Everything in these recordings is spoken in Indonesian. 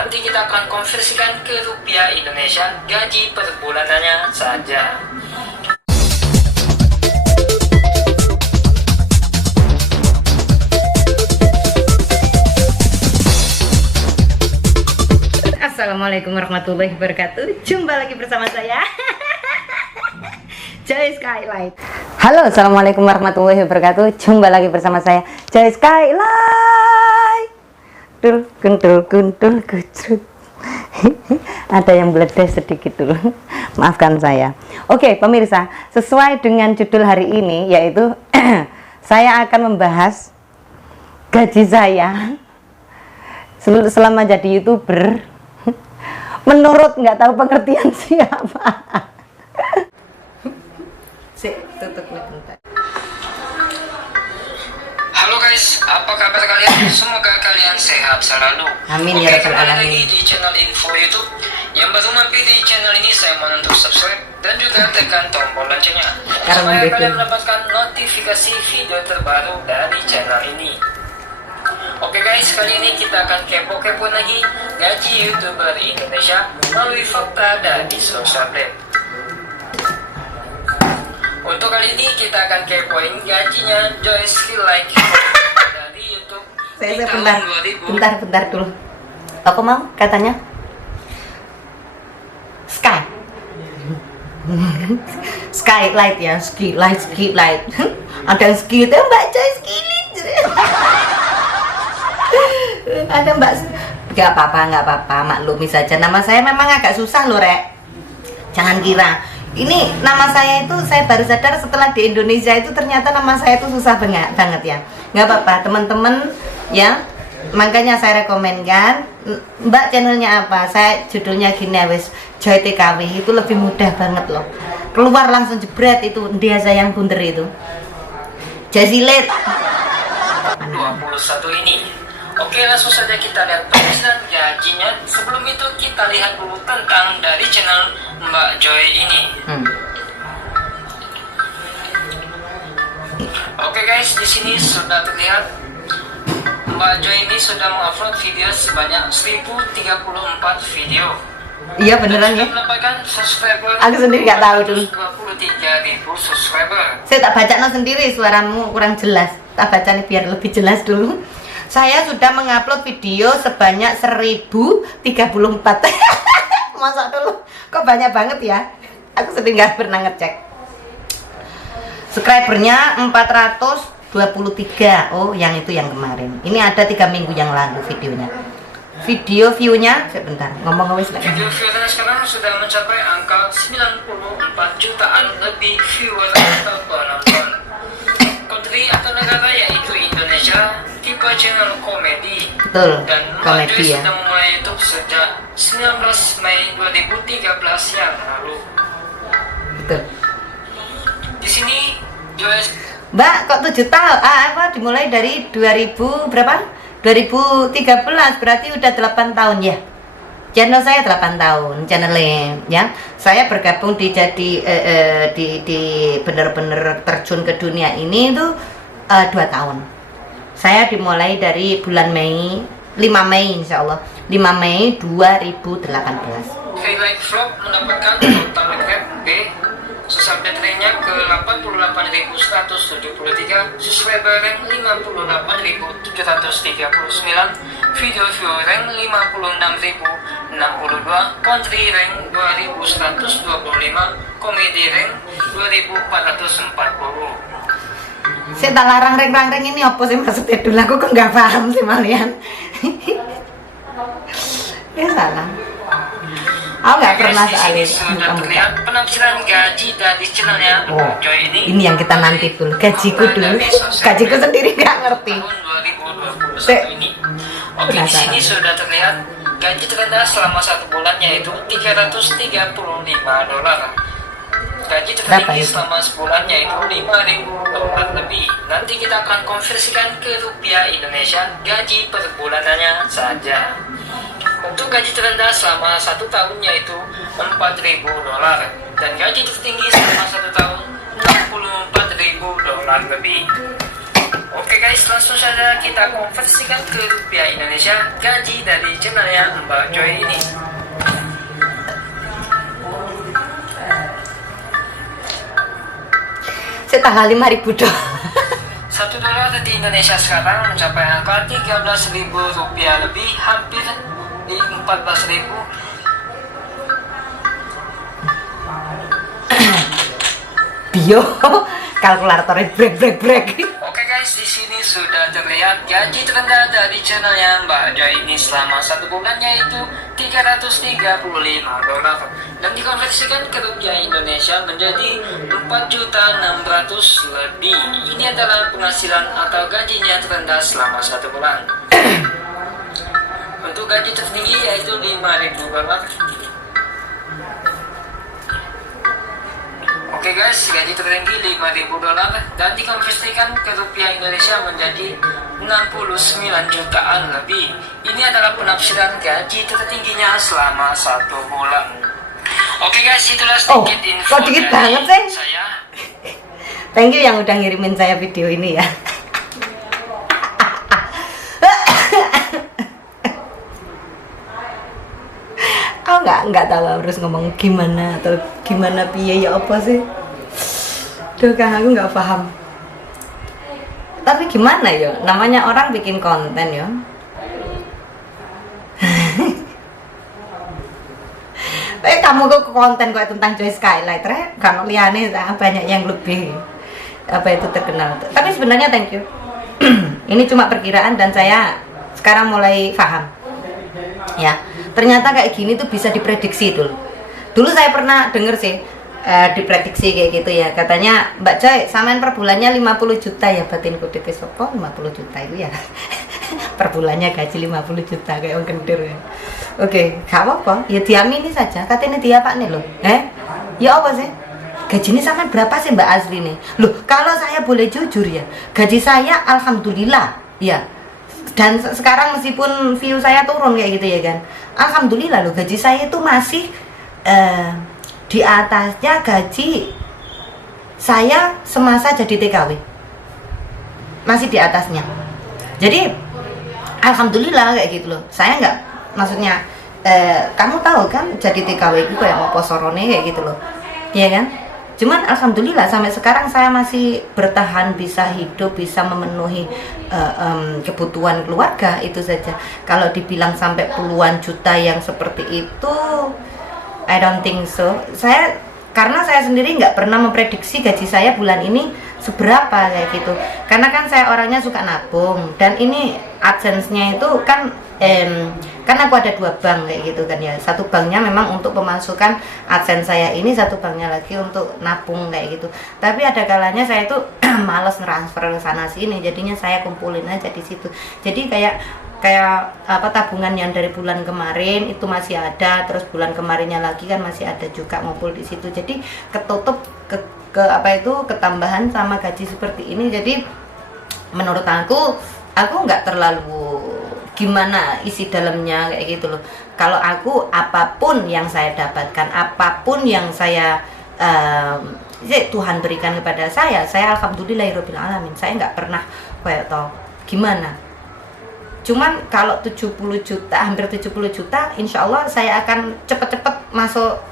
Nanti kita akan konversikan ke rupiah Indonesia, gaji per bulanannya saja. Assalamualaikum warahmatullahi wabarakatuh. Jumpa lagi bersama saya Joy Skylight. Halo, assalamualaikum warahmatullahi wabarakatuh. Jumpa lagi bersama saya Joy Skylight. Dul guntul guntul gujrut. Ada yang meledes sedikit dulu. Maafkan saya. Oke, pemirsa, sesuai dengan judul hari ini, yaitu saya akan membahas gaji saya selama jadi YouTuber. Menurut nggak tahu pengertian siapa. Tutup bentar. Halo guys, apa kabar kalian? Semoga kalian sehat selalu. Amin ya rabbal kembali alamin. lagi di channel Info YouTube. Yang baru mampir di channel ini, saya mohon untuk subscribe dan juga tekan tombol loncengnya supaya kalian mendapatkan notifikasi video terbaru dari channel ini. Oke guys, kali ini kita akan kepo-kepo lagi gaji YouTuber Indonesia melalui fakta dari Sosablet. Untuk kali ini kita akan kepoin gajinya Joy Skylight dari YouTube. Saya bentar dulu. Aku mau katanya Skylight ya, Skylight. Ada yang ski itu Mbak Joy Skylight. Ada Mbak, nggak apa-apa, maklumi saja. Nama saya memang agak susah loh, Rek. Jangan kira ini nama saya itu, saya baru sadar setelah di Indonesia itu ternyata nama saya itu susah banget ya. Nggak apa-apa teman-teman ya, makanya saya rekomenkan Mbak channelnya apa, saya judulnya gini wes, Joy TKW, itu lebih mudah banget loh, keluar langsung jebret itu dia sayang bunder itu Jasilet 21 ini. Oke, langsung saja kita lihat penghasilan gajinya. Sebelum itu kita lihat dulu tentang dari channel Mbak Joy ini. Oke guys, di sini sudah terlihat Mbak Joy ini sudah mengupload video sebanyak 1034 video. Iya beneran ya. Mendapatkan subscriber. Aku sendiri nggak tahu dulu. 23.000 subscriber. Saya tak baca sendiri, suaramu kurang jelas. Tak baca nih biar lebih jelas dulu. Saya sudah mengupload video sebanyak 1034. Masa dulu, kok banyak banget ya? Aku sendiri nggak pernah ngecek. Subscribernya 423. Oh, yang itu yang kemarin. Ini ada 3 minggu yang lalu videonya. Video view-nya, sebentar, ngomong wis lah. Video viewernya sekarang sudah mencapai angka 94 jutaan lebih viewer atau penonton. Country atau negara yaitu Indonesia, tipe channel komedi. Betul, dan komedi ya. sudah memulai YouTube sejak 19 Mei 2013 yang lalu. Betul. Di sini Joy, Mbak, kok 7 tahun? Apa dimulai dari 2000 berapa? 2013, berarti udah 8 tahun ya. Channel saya 8 tahun channelnya ya. Saya bergabung di bener-bener terjun ke dunia ini itu 2 tahun. Saya dimulai dari bulan Mei, 5 Mei insya Allah, 5 Mei 2018. Highlight Vlog mendapatkan total rate B, subscriber nya ke 88.173, subscriber rank 58.739, video view rank 56.062, country rank 2.125, komedi rank 2.440. Saya tak larang reng ini apa sih maksudnya dulu, aku kok nggak paham sih malian. Ya salah. Aku nggak pernah soal ini. Sudah terlihat penafsiran gaji dari channelnya Joy ini. Ini yang kita nanti dulu, gajiku dulu. Gajiku sendiri nggak ngerti. Tahun 2021 ini. Oke, di sini sudah terlihat gaji terendah selama 1 bulan yaitu $335. Gaji tertinggi selama sebulan yaitu $5.000 lebih. Nanti kita akan konversikan ke rupiah Indonesia, gaji per bulanannya saja. Untuk gaji terendah selama 1 tahun yaitu $4.000 dan gaji tertinggi selama 1 tahun $64.000 lebih. Oke guys, langsung saja kita konversikan ke rupiah Indonesia gaji dari channelnya Mbak Joy ini. Saya tanggal 5.000 dolar. $1 di Indonesia sekarang mencapai angka 13.000 rupiah lebih, hampir di 14.000. Bio kalkulatornya brek. Oke guys, di sini sudah terlihat gaji terendah dari channelnya Mbak Joy ini selama 1 bulan, yaitu $335 dan dikonversikan ke rupiah Indonesia menjadi 4.600.000 lebih. Ini adalah penghasilan atau gajinya terendah selama 1 bulan. Untuk gaji tertinggi yaitu $5.000. Oke guys, gaji tertinggi $5.000 dan dikonversikan ke rupiah Indonesia menjadi 69 jutaan lebih. Ini adalah penafsiran gaji tertingginya selama 1 bulan. Oke guys, itulah sedikit info kok dikit dari banget sih? saya. Thank you yang udah ngirimin saya video ini ya. Aku nggak tahu harus ngomong gimana atau gimana piye ya apa sih. Duh kan aku nggak paham. Tapi gimana ya? Namanya orang bikin konten ya. Kamu kok konten kok tentang Joy Skylight, kalau liane banyak yang lebih apa itu terkenal. Tapi sebenarnya thank you. Ini cuma perkiraan dan saya sekarang mulai paham. Ya, ternyata kayak gini tuh bisa diprediksi dulu. Dulu saya pernah denger sih diprediksi kayak gitu ya. Katanya Mbak Joy, samain per bulannya 50 juta ya, batinku DP sopo 50 juta itu ya. Per bulannya gaji 50 juta kayak orang kendir ya. Oke, gak apa-apa, ya diamini saja. Katanya dia pak nih loh, ya apa sih? Gajinya sama berapa sih Mbak Asli nih? Loh, kalau saya boleh jujur ya, gaji saya alhamdulillah ya. Dan sekarang meskipun view saya turun kayak gitu ya kan, alhamdulillah loh gaji saya itu masih di atasnya gaji saya semasa jadi TKW. Masih di atasnya. Jadi alhamdulillah kayak gitu loh. Saya nggak, maksudnya kamu tahu kan jadi TKW itu kayak mau posorone kayak gitu loh, iya kan? Cuman alhamdulillah sampai sekarang saya masih bertahan, bisa hidup, bisa memenuhi kebutuhan keluarga, itu saja. Kalau dibilang sampai puluhan juta yang seperti itu, I don't think so. Karena saya sendiri nggak pernah memprediksi gaji saya bulan ini seberapa kayak gitu. Karena kan saya orangnya suka nabung, dan ini AdSense-nya itu kan aku ada 2 bank kayak gitu kan ya. Satu banknya memang untuk pemasukan AdSense saya ini, satu banknya lagi untuk nabung kayak gitu. Tapi ada kalanya saya tuh males transfer ke sana sini, jadinya saya kumpulin aja di situ. Jadi kayak apa, tabungan yang dari bulan kemarin itu masih ada, terus bulan kemarinnya lagi kan masih ada juga ngumpul di situ. Jadi ketutup ke apa itu ketambahan sama gaji seperti ini. Jadi menurut aku nggak terlalu gimana isi dalamnya kayak gitu loh. Kalau aku apapun yang saya dapatkan, apapun yang saya Tuhan berikan kepada saya alhamdulillahirabbil alamin. Saya nggak pernah kayak tau gimana. Cuman kalau 70 juta, hampir 70 juta, insya Allah saya akan cepet-cepet masuk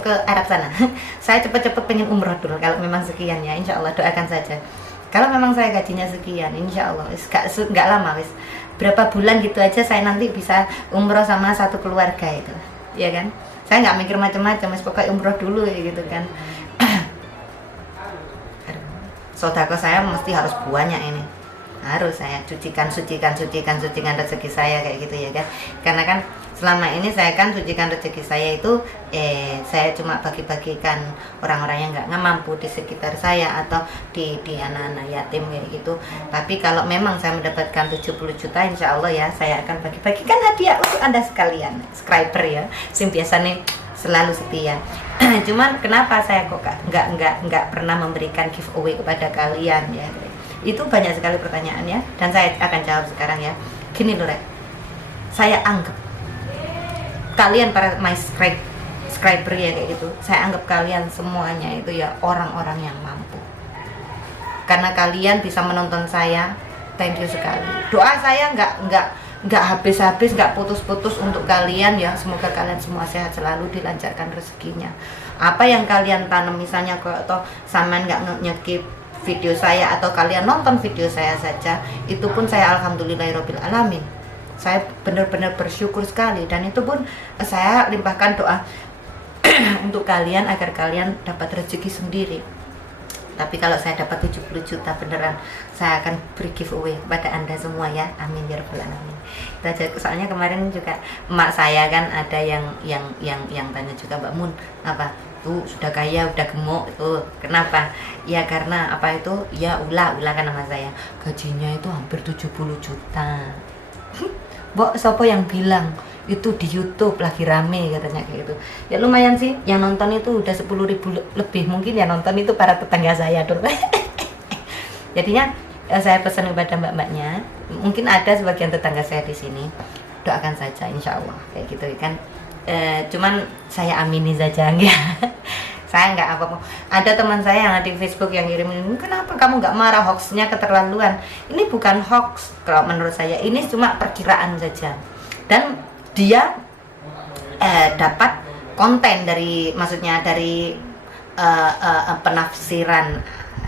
ke Arab sana. Saya cepet-cepet pengen umroh dulu kalau memang sekian ya, insya Allah doakan saja. Kalau memang saya gajinya sekian, insya Allah nggak lama wis, berapa bulan gitu aja saya nanti bisa umroh sama satu keluarga itu, ya kan? Saya nggak mikir macam-macam, pokoknya umroh dulu ya gitu kan. Sodako saya mesti harus banyak ini, harus saya sucikan rezeki saya kayak gitu ya kan. Karena kan selama ini saya kan sucikan rezeki saya itu saya cuma bagi-bagikan orang-orang yang nggak mampu di sekitar saya atau di anak-anak yatim kayak gitu. Tapi kalau memang saya mendapatkan 70 juta, insya Allah ya saya akan bagi-bagikan hadiah untuk Anda sekalian, subscriber ya, yang biasa nih selalu setia. Cuman kenapa saya kok nggak pernah memberikan giveaway kepada kalian ya? Itu banyak sekali pertanyaannya, dan saya akan jawab sekarang ya. Gini loh Rek, saya anggap kalian para my subscriber ya kayak gitu, saya anggap kalian semuanya itu ya orang-orang yang mampu. karena kalian bisa menonton saya. Thank you sekali. Doa saya nggak habis-habis, nggak putus-putus untuk kalian ya. Semoga kalian semua sehat selalu, dilancarkan rezekinya. Apa yang kalian tanam, misalnya kalau sama nggak nyekip video saya atau kalian nonton video saya saja, itu pun saya alhamdulillahirabbil alamin. Saya benar-benar bersyukur sekali, dan itu pun saya limpahkan doa untuk kalian agar kalian dapat rezeki sendiri. Tapi kalau saya dapat 70 juta beneran, saya akan beri giveaway kepada Anda semua ya. Amin ya rabbal alamin. Soalnya kemarin juga emak saya kan ada yang tanya juga, Mbak Mun, apa tuh sudah kaya, udah gemuk itu kenapa? Ya karena apa itu? Ya ulah kan nama saya. Gajinya itu hampir 70 juta. Mbok, siapa yang bilang? Itu di YouTube lagi rame katanya kayak gitu. Ya lumayan sih, yang nonton itu udah 10.000 lebih. Mungkin yang nonton itu para tetangga saya dulu. Jadinya saya pesan kepada mbak-mbaknya, mungkin ada sebagian tetangga saya di sini, doakan saja insya Allah kayak gitu kan. Cuman saya amini saja ya. Saya nggak apa-apa. Ada teman saya yang di Facebook yang ngirimin, kenapa kamu nggak marah, hoaxnya keterlaluan. Ini bukan hoax kalau menurut saya, ini cuma perkiraan saja. Dan dia dapat konten dari, maksudnya dari penafsiran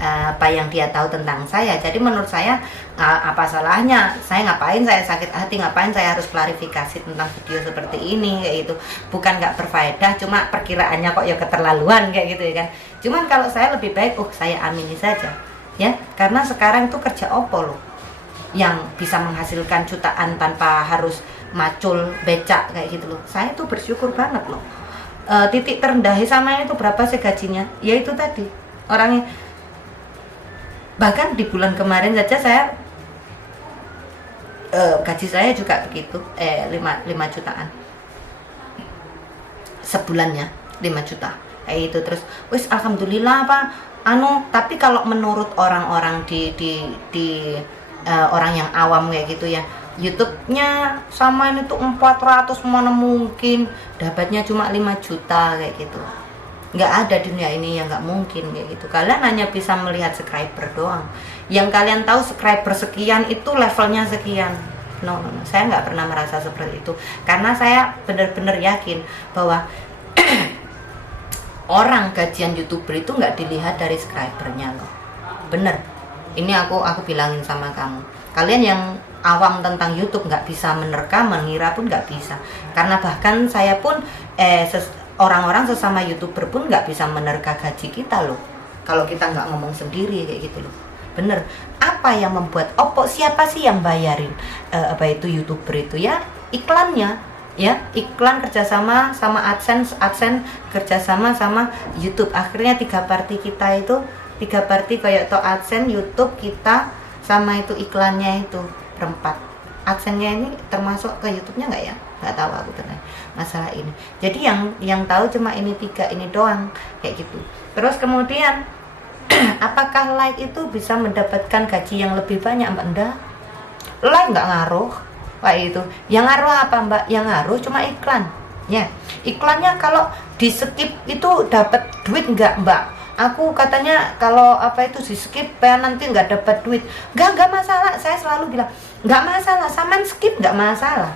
apa yang dia tahu tentang saya. Jadi menurut saya apa salahnya? Saya ngapain saya sakit hati, ngapain saya harus klarifikasi tentang video seperti ini kayak gitu. Bukan nggak berfaedah, cuma perkiraannya kok ya keterlaluan kayak gitu ya kan. Cuman kalau saya lebih baik saya amini saja ya, karena sekarang tuh kerja opo loh yang bisa menghasilkan jutaan tanpa harus macul becak kayak gitu loh. Saya tuh bersyukur banget loh. Titik terendah sama itu berapa sih gajinya? Ya itu tadi, orangnya. Bahkan di bulan kemarin saja saya gaji saya juga begitu, 5 jutaan sebulannya, 5 juta kayak itu. Terus wis alhamdulillah tapi kalau menurut orang-orang di orang yang awam kayak gitu ya, YouTube-nya sama ini tuh 400, mana mungkin dapatnya cuma 5 juta kayak gitu. Nggak ada dunia ini yang nggak mungkin kayak gitu. Kalian hanya bisa melihat subscriber doang. Yang kalian tahu subscriber sekian itu levelnya sekian. No. Saya nggak pernah merasa seperti itu, karena saya benar-benar yakin bahwa orang gajian YouTuber itu nggak dilihat dari subscribernya loh. Bener. Ini aku bilangin sama kamu. Kalian yang awam tentang YouTube nggak bisa menerka, mengira pun nggak bisa. Karena bahkan saya pun orang-orang sesama YouTuber pun nggak bisa menerka gaji kita loh, kalau kita nggak ngomong sendiri kayak gitu loh. Bener. Apa yang membuat siapa sih yang bayarin itu YouTuber itu ya? Iklannya ya, iklan kerjasama sama AdSense kerjasama sama YouTube. Akhirnya 3 party kita itu, 3 party kayak AdSense, YouTube kita sama itu iklannya itu berempat. AdSense-nya ini termasuk ke YouTube-nya nggak ya? Nggak tahu aku tentang masalah ini. Jadi yang tahu cuma ini 3 ini doang kayak gitu. Terus kemudian apakah like itu bisa mendapatkan gaji yang lebih banyak, Mbak? Enggak. Like nggak ngaruh kayak itu. Yang ngaruh apa, Mbak? Yang ngaruh cuma iklan. Ya, iklannya kalau di skip itu dapat duit nggak, Mbak? Aku katanya kalau di skip nanti nggak dapat duit. Nggak masalah. Saya selalu bilang nggak masalah. Saman skip nggak masalah.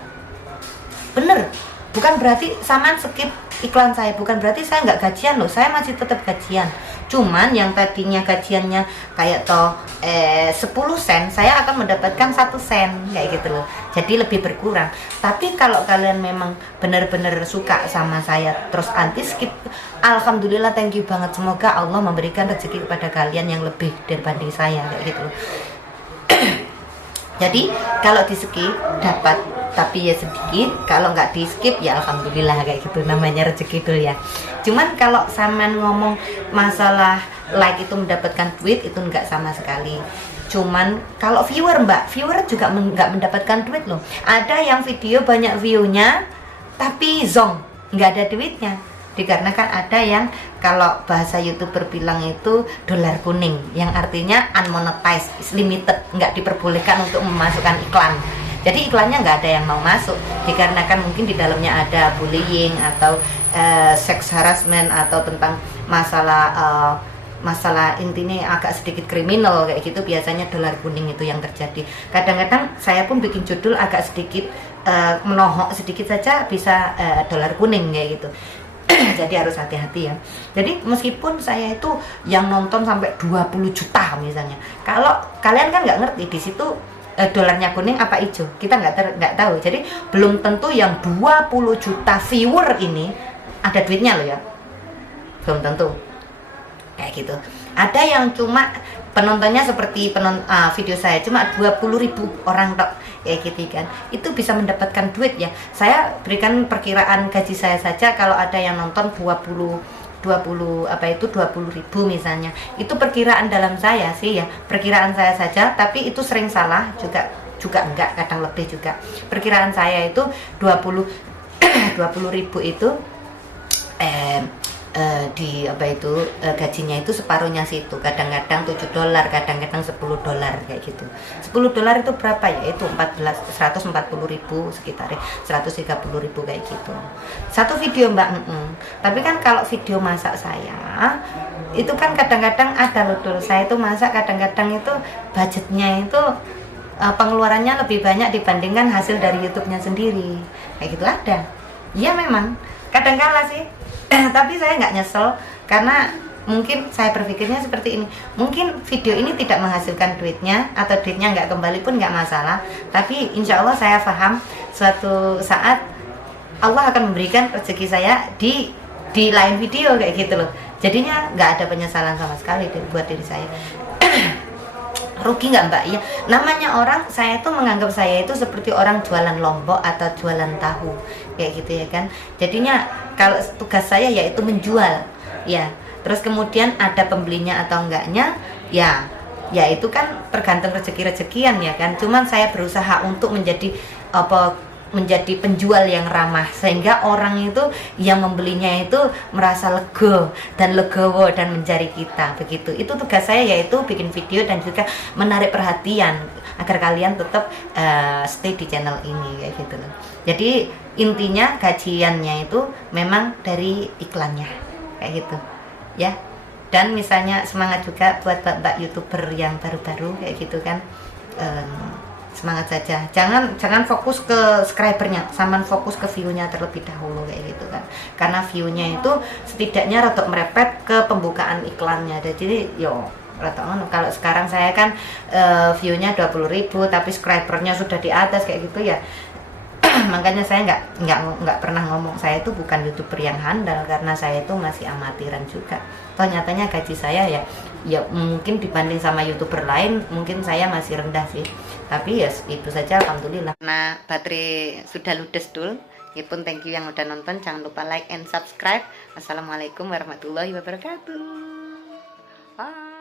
Bener, bukan berarti saman skip iklan saya, bukan berarti saya nggak gajian loh, saya masih tetap gajian. Cuman yang tadinya gajiannya kayak 10 sen, saya akan mendapatkan 1 sen kayak gitu loh. Jadi lebih berkurang. Tapi kalau kalian memang benar-benar suka sama saya terus anti skip, alhamdulillah, thank you banget. Semoga Allah memberikan rezeki kepada kalian yang lebih daripada saya kayak gitu loh. Jadi kalau di skip dapat, tapi ya sedikit. Kalau nggak di skip ya alhamdulillah kayak gitu, namanya rezeki dulu ya. Cuman kalau saman ngomong masalah like itu mendapatkan duit, itu nggak sama sekali. Cuman kalau viewer, Mbak, viewer juga nggak mendapatkan duit loh. Ada yang video banyak view-nya tapi zong, nggak ada duitnya. Dikarenakan ada yang kalau bahasa YouTuber bilang itu dolar kuning, yang artinya unmonetized, is limited, nggak diperbolehkan untuk memasukkan iklan. Jadi iklannya nggak ada yang mau masuk, dikarenakan mungkin di dalamnya ada bullying atau sex harassment atau tentang masalah masalah intinya agak sedikit kriminal kayak gitu, biasanya dolar kuning itu yang terjadi. Kadang-kadang saya pun bikin judul agak sedikit menohok sedikit saja bisa dolar kuning kayak gitu. Jadi harus hati-hati ya. Jadi meskipun saya itu yang nonton sampai 20 juta misalnya, kalau kalian kan nggak ngerti di situ dolarnya kuning apa hijau, kita nggak tahu. Jadi belum tentu yang 20 juta viewer ini ada duitnya loh ya, belum tentu kayak gitu. Ada yang cuma penontonnya seperti video saya cuma 20.000 orang tok kayak gitu kan, itu bisa mendapatkan duit ya. Saya berikan perkiraan gaji saya saja, kalau ada yang nonton 20 ribu misalnya, itu perkiraan dalam saya sih ya, perkiraan saya saja, tapi itu sering salah juga enggak, kadang lebih juga. Perkiraan saya itu 20 ribu itu gajinya itu separuhnya situ, kadang-kadang $7, kadang-kadang $10 kayak gitu. $10 itu berapa ya? Itu 140.000 sekitar 130.000 kayak gitu. Satu video Mbak. Tapi kan kalau video masak saya itu kan kadang-kadang ada loh dulu, saya itu masak kadang-kadang itu budgetnya itu pengeluarannya lebih banyak dibandingkan hasil dari YouTube-nya sendiri kayak gitu. Ada iya memang kadang-kala sih. Tapi saya nggak nyesel, karena mungkin saya berpikirnya seperti ini, mungkin video ini tidak menghasilkan duitnya atau duitnya nggak kembali pun nggak masalah, tapi insya Allah saya paham suatu saat Allah akan memberikan rezeki saya di lain video kayak gitu loh. Jadinya nggak ada penyesalan sama sekali buat diri saya. Rugi nggak Mbak? Iya, namanya orang, saya tuh menganggap saya itu seperti orang jualan lombok atau jualan tahu kayak gitu ya kan. Jadinya kalau tugas saya yaitu menjual ya, terus kemudian ada pembelinya atau enggaknya ya itu kan tergantung rezeki-rezekian ya kan. Cuman saya berusaha untuk menjadi menjadi penjual yang ramah, sehingga orang itu yang membelinya itu merasa legowo dan mencari kita begitu. Itu tugas saya, yaitu bikin video dan juga menarik perhatian agar kalian tetap stay di channel ini kayak gitu loh. Jadi intinya gajiannya itu memang dari iklannya kayak gitu ya. Dan misalnya semangat juga buat mbak YouTuber yang baru-baru kayak gitu kan, semangat saja, jangan fokus ke subscribernya, sama fokus ke view-nya terlebih dahulu kayak gitu kan, karena view-nya itu setidaknya rotok merepet ke pembukaan iklannya. Jadi yo rotok. Kalau sekarang saya kan view-nya 20.000 tapi subscribernya sudah di atas kayak gitu ya. Makanya saya nggak pernah ngomong saya itu bukan YouTuber yang handal, karena saya itu masih amatiran juga. Toh nyatanya gaji saya ya mungkin dibanding sama YouTuber lain mungkin saya masih rendah sih. Tapi ya itu saja, alhamdulillah. Nah, baterai sudah ludes dul. Ya pun thank you yang udah nonton, jangan lupa like and subscribe. Wassalamualaikum warahmatullahi wabarakatuh. Bye.